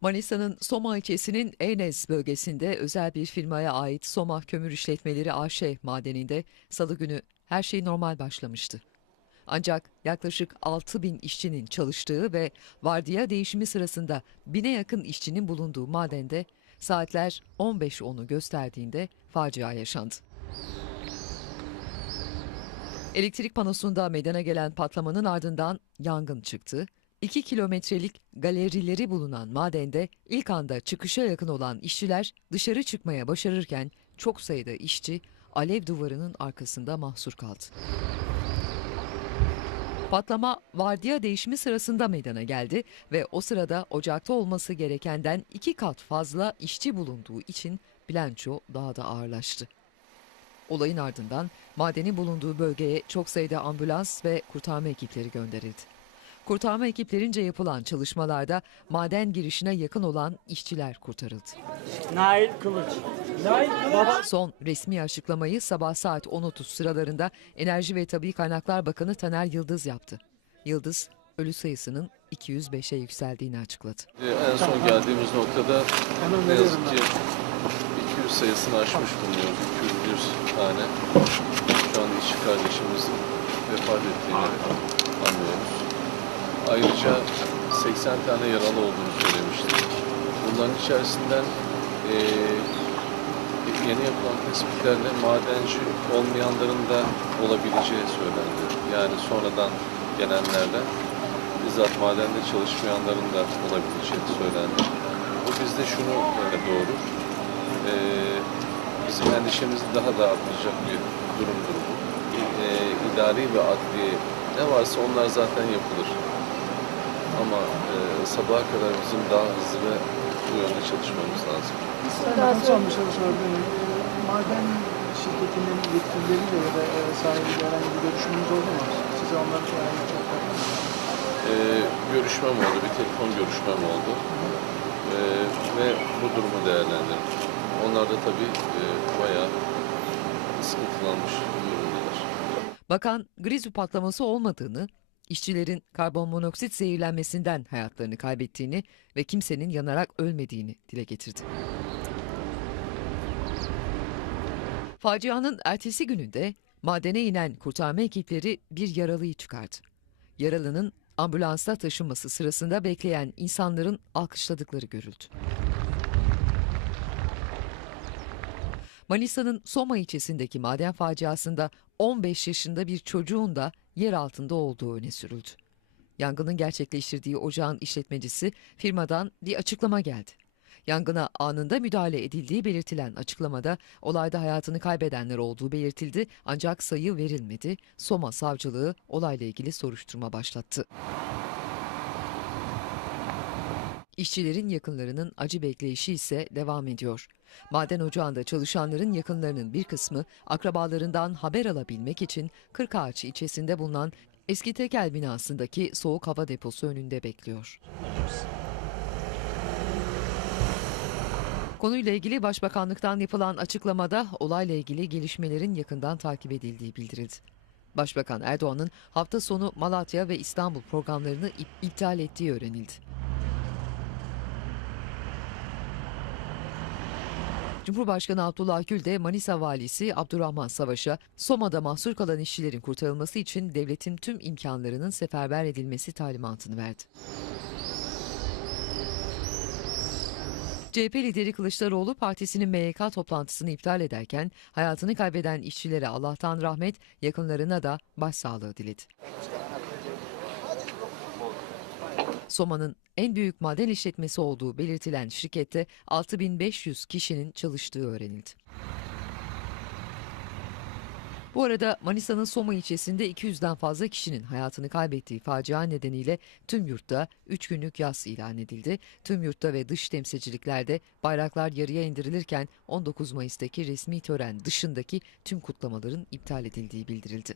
Manisa'nın Soma ilçesinin Enes bölgesinde özel bir firmaya ait Soma Kömür İşletmeleri AŞ madeninde salı günü her şey normal başlamıştı. Ancak yaklaşık 6 bin işçinin çalıştığı ve vardiya değişimi sırasında bine yakın işçinin bulunduğu madende saatler 15.10'u gösterdiğinde facia yaşandı. Elektrik panosunda meydana gelen patlamanın ardından yangın çıktı. 2 kilometrelik galerileri bulunan madende ilk anda çıkışa yakın olan işçiler dışarı çıkmaya başarırken çok sayıda işçi alev duvarının arkasında mahsur kaldı. Patlama vardiya değişimi sırasında meydana geldi ve o sırada ocakta olması gerekenden iki kat fazla işçi bulunduğu için bilanço daha da ağırlaştı. Olayın ardından madenin bulunduğu bölgeye çok sayıda ambulans ve kurtarma ekipleri gönderildi. Kurtarma ekiplerince yapılan çalışmalarda maden girişine yakın olan işçiler kurtarıldı. Nail Kılıç. Nail Baba Son resmi açıklamayı sabah saat 10.30 sıralarında Enerji ve Tabi Kaynaklar Bakanı Taner Yıldız yaptı. Yıldız, ölü sayısının 205'e yükseldiğini açıkladı. Ee, En son geldiğimiz noktada Hemen ne yazık ki 200 sayısını aşmış bulunuyoruz. 201 tane. Şu an işçi kardeşimizin vefat ettiğini anlıyoruz. Ayrıca 80 tane yaralı olduğunu söylemiştik. Bunların içerisinden eee, yeni yapılan tespitlerle madenci olmayanların da olabileceği söylendi. Yani sonradan gelenlerden bizzat madende çalışmayanların da olabileceği söylendi. Bu bizde şunu e, doğru. E, bizim endişemizi daha da arttıracak bir durumdur bu. E, idari ve adli ne varsa onlar zaten yapılır. Ama e, sabaha kadar bizim daha hızlı ve bu yönde çalışmamız lazım. Daha olmuş çalışmalar benim? Maden şirketinin yetkilileriyle ya da e, sahibiyle herhangi bir görüşmeniz oldu mu? Size ondan herhangi bir cevap verdi mi? E, görüşmem oldu, bir telefon görüşmem oldu. E, ve bu durumu değerlendirdim. Onlar da tabii e, bayağı sıkıntılanmış durumdalar. Bakan, grizu patlaması olmadığını, işçilerin karbonmonoksit zehirlenmesinden hayatlarını kaybettiğini ve kimsenin yanarak ölmediğini dile getirdi. Facianın ertesi gününde madene inen kurtarma ekipleri bir yaralıyı çıkardı. Yaralının ambulansa taşınması sırasında bekleyen insanların alkışladıkları görüldü. Manisa'nın Soma ilçesindeki maden faciasında 15 yaşında bir çocuğun da yer altında olduğu öne sürüldü. Yangının gerçekleştirdiği ocağın işletmecisi firmadan bir açıklama geldi. Yangına anında müdahale edildiği belirtilen açıklamada olayda hayatını kaybedenler olduğu belirtildi ancak sayı verilmedi. Soma savcılığı olayla ilgili soruşturma başlattı. İşçilerin yakınlarının acı bekleyişi ise devam ediyor. Maden ocağında çalışanların yakınlarının bir kısmı akrabalarından haber alabilmek için Kırkağaç ilçesinde bulunan eski tekel binasındaki soğuk hava deposu önünde bekliyor. Konuyla ilgili Başbakanlıktan yapılan açıklamada olayla ilgili gelişmelerin yakından takip edildiği bildirildi. Başbakan Erdoğan'ın hafta sonu Malatya ve İstanbul programlarını ip- iptal ettiği öğrenildi. Cumhurbaşkanı Abdullah Gül de Manisa Valisi Abdurrahman Savaş'a Soma'da mahsur kalan işçilerin kurtarılması için devletin tüm imkanlarının seferber edilmesi talimatını verdi. CHP lideri Kılıçdaroğlu partisinin MYK toplantısını iptal ederken hayatını kaybeden işçilere Allah'tan rahmet, yakınlarına da başsağlığı diledi. Soma'nın en büyük maden işletmesi olduğu belirtilen şirkette 6500 kişinin çalıştığı öğrenildi. Bu arada Manisa'nın Soma ilçesinde 200'den fazla kişinin hayatını kaybettiği facia nedeniyle tüm yurtta 3 günlük yas ilan edildi. Tüm yurtta ve dış temsilciliklerde bayraklar yarıya indirilirken 19 Mayıs'taki resmi tören dışındaki tüm kutlamaların iptal edildiği bildirildi.